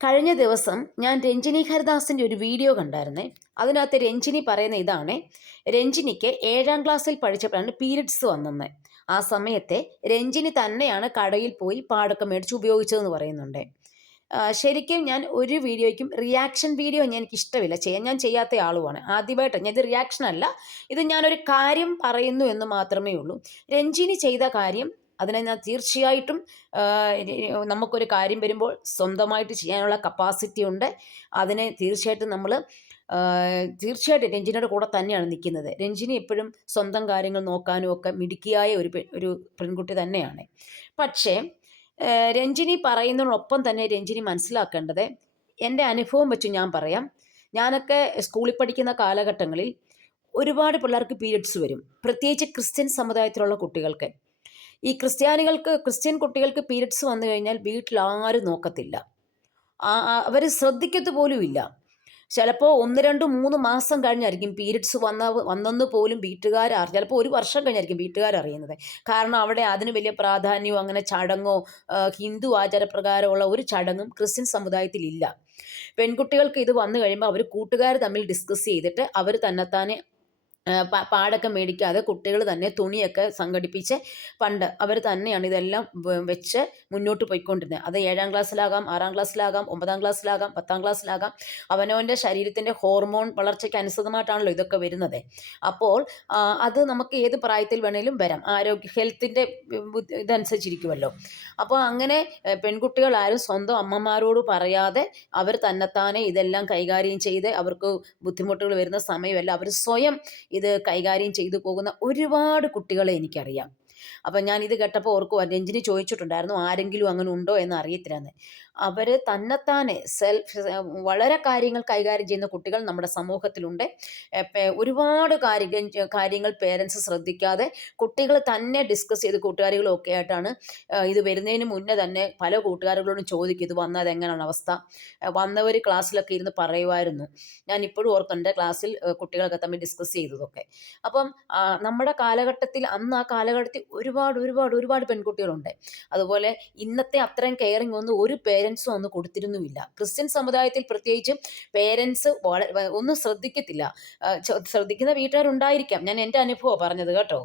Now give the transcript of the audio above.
കഴിഞ്ഞ ദിവസം ഞാൻ രഞ്ജിനി ഹരിദാസിന്റെ ഒരു വീഡിയോ കണ്ടായിരുന്നേ. അതിനകത്ത് രഞ്ജിനി പറയുന്ന ഇതാണ് രഞ്ജിനിക്ക് ഏഴാം ക്ലാസ്സിൽ പഠിച്ചപ്പോഴാണ് പീരിയഡ്സ് വന്നത് ആ സമയത്തെ രഞ്ജിനി തന്നെയാണ് കടയിൽ പോയി പാടൊക്കെ മേടിച്ച് ഉപയോഗിച്ചതെന്ന് പറയുന്നുണ്ട്. ശരിക്കും ഞാൻ ഒരു വീഡിയോയ്ക്കും റിയാക്ഷൻ വീഡിയോ ഞാൻ എനിക്ക് ഇഷ്ടമില്ല. ചെയ്യാൻ ഞാൻ ചെയ്യാത്ത ആളുമാണ്. ആദ്യമായിട്ട് ഞാൻ ഇത് റിയാക്ഷൻ അല്ല. ഇത് ഞാനൊരു കാര്യം പറയുന്നു എന്ന് മാത്രമേ ഉള്ളൂ. രഞ്ജിനി ചെയ്ത കാര്യം അതിനെ ഞാൻ തീർച്ചയായിട്ടും നമുക്കൊരു കാര്യം വരുമ്പോൾ സ്വന്തമായിട്ട് ചെയ്യാനുള്ള കപ്പാസിറ്റി ഉണ്ട്. അതിനെ തീർച്ചയായിട്ടും നമ്മൾ തീർച്ചയായിട്ടും രഞ്ജിനിയുടെ കൂടെ തന്നെയാണ് നിൽക്കുന്നത്. രഞ്ജിനി എപ്പോഴും സ്വന്തം കാര്യങ്ങൾ നോക്കാനും ഒക്കെ മിടുക്കിയായ ഒരു ഒരു പെൺകുട്ടി തന്നെയാണ്. പക്ഷേ രഞ്ജിനി പറയുന്നതിനൊപ്പം തന്നെ രഞ്ജിനി മനസ്സിലാക്കേണ്ടത് എന്റെ അനുഭവം വെച്ച് ഞാൻ പറയാം. ഞാനൊക്കെ സ്കൂളിൽ പഠിക്കുന്ന കാലഘട്ടങ്ങളിൽ ഒരുപാട് പിള്ളേർക്ക് പീരിയഡ്സ് വരും. പ്രത്യേകിച്ച് ക്രിസ്ത്യൻ സമുദായത്തിലുള്ള കുട്ടികൾക്ക്. ഈ ക്രിസ്ത്യാനികൾക്ക് ക്രിസ്ത്യൻ കുട്ടികൾക്ക് പീരിയഡ്സ് വന്നു കഴിഞ്ഞാൽ വീട്ടിൽ ആരും നോക്കത്തില്ല അവർ ശ്രദ്ധിക്കത്ത് പോലും ഇല്ല. ചിലപ്പോൾ ഒന്ന് രണ്ട് മൂന്ന് മാസം കഴിഞ്ഞായിരിക്കും പീരിയഡ്സ് വന്ന വന്നെന്ന് പോലും വീട്ടുകാർ അറിയാം ചിലപ്പോൾ ഒരു വർഷം കഴിഞ്ഞായിരിക്കും വീട്ടുകാർ അറിയുന്നത്. കാരണം അവിടെ അതിന് വലിയ പ്രാധാന്യമോ അങ്ങനെ ചടങ്ങോ ഹിന്ദു ആചാരപ്രകാരമുള്ള ഒരു ചടങ്ങും ക്രിസ്ത്യൻ സമുദായത്തിലില്ല പെൺകുട്ടികൾക്ക് ഇത് വന്നു കഴിയുമ്പോൾ അവർ കൂട്ടുകാർ തമ്മിൽ ഡിസ്കസ് ചെയ്തിട്ട് അവർ തന്നെത്താനെ പാടൊക്കെ മേടിക്കാതെ കുട്ടികൾ തന്നെ തുണിയൊക്കെ സംഘടിപ്പിച്ച് പണ്ട് അവർ തന്നെയാണ് ഇതെല്ലാം വെച്ച് മുന്നോട്ട് പോയിക്കൊണ്ടിരുന്നത് അത് ഏഴാം ക്ലാസ്സിലാകാം ആറാം ക്ലാസ്സിലാകാം ഒമ്പതാം ക്ലാസ്സിലാകാം പത്താം ക്ലാസ്സിലാകാം. അവനവന്റെ ശരീരത്തിന്റെ ഹോർമോൺ വളർച്ചയ്ക്ക് അനുസൃതമായിട്ടാണല്ലോ ഇതൊക്കെ വരുന്നത്. അപ്പോൾ അത് നമുക്ക് ഏത് പ്രായത്തിൽ വേണേലും വരാം. ആരോഗ്യ ഹെൽത്തിന്റെ ഇതനുസരിച്ചിരിക്കുമല്ലോ അപ്പോൾ അങ്ങനെ പെൺകുട്ടികൾ ആരും സ്വന്തം അമ്മമാരോട് പറയാതെ അവർ തന്നെത്താനെ ഇതെല്ലാം കൈകാര്യം ചെയ്ത് അവർക്ക് ബുദ്ധിമുട്ടുകൾ വരുന്ന സമയമല്ല. അവർ സ്വയം ഇത് കൈകാര്യം ചെയ്തു പോകുന്ന ഒരുപാട് കുട്ടികളെ എനിക്കറിയാം. അപ്പം ഞാൻ ഇത് കേട്ടപ്പോൾ ഓർക്കുവാ രഞ്ജിനി ചോദിച്ചിട്ടുണ്ടായിരുന്നു ആരെങ്കിലും അങ്ങനെ ഉണ്ടോ എന്ന് അറിയത്തില്ലെന്ന്. അവർ തന്നെത്താനെ സെൽഫ് വളരെ കാര്യങ്ങൾ കൈകാര്യം ചെയ്യുന്ന കുട്ടികൾ നമ്മുടെ സമൂഹത്തിലുണ്ട്. ഒരുപാട് കാര്യങ്ങൾ കാര്യങ്ങൾ പേരൻസ് ശ്രദ്ധിക്കാതെ കുട്ടികൾ തന്നെ ഡിസ്കസ് ചെയ്ത് കൂട്ടുകാരികളും ഒക്കെ ആയിട്ടാണ് ഇത് വരുന്നതിന് മുന്നേ തന്നെ പല കൂട്ടുകാരികളോടും ചോദിക്കും ഇത് വന്നത് എങ്ങനെയാണ് അവസ്ഥ? വന്നവർ ക്ലാസ്സിലൊക്കെ ഇരുന്ന് പറയുമായിരുന്നു. ഞാൻ ഇപ്പോഴും ഓർക്കുന്നുണ്ട് ക്ലാസ്സിൽ കുട്ടികളൊക്കെ തമ്മിൽ ഡിസ്കസ് ചെയ്തതൊക്കെ. അപ്പം നമ്മുടെ കാലഘട്ടത്തിൽ അന്ന് ആ കാലഘട്ടത്തിൽ ഒരുപാട് ഒരുപാട് ഒരുപാട് പെൺകുട്ടികളുണ്ട്. അതുപോലെ ഇന്നത്തെ അത്രയും കെയറിങ് ഒന്നും ഒരു പേരൻസും ഒന്നും കൊടുത്തിരുന്നുമില്ല. ക്രിസ്ത്യൻ സമുദായത്തിൽ പ്രത്യേകിച്ച് പേരൻസ് ഒന്നും ശ്രദ്ധിക്കത്തില്ല. ശ്രദ്ധിക്കുന്ന വീട്ടുകാരുണ്ടായിരിക്കാം. ഞാൻ എന്റെ അനുഭവം പറഞ്ഞത് കേട്ടോ.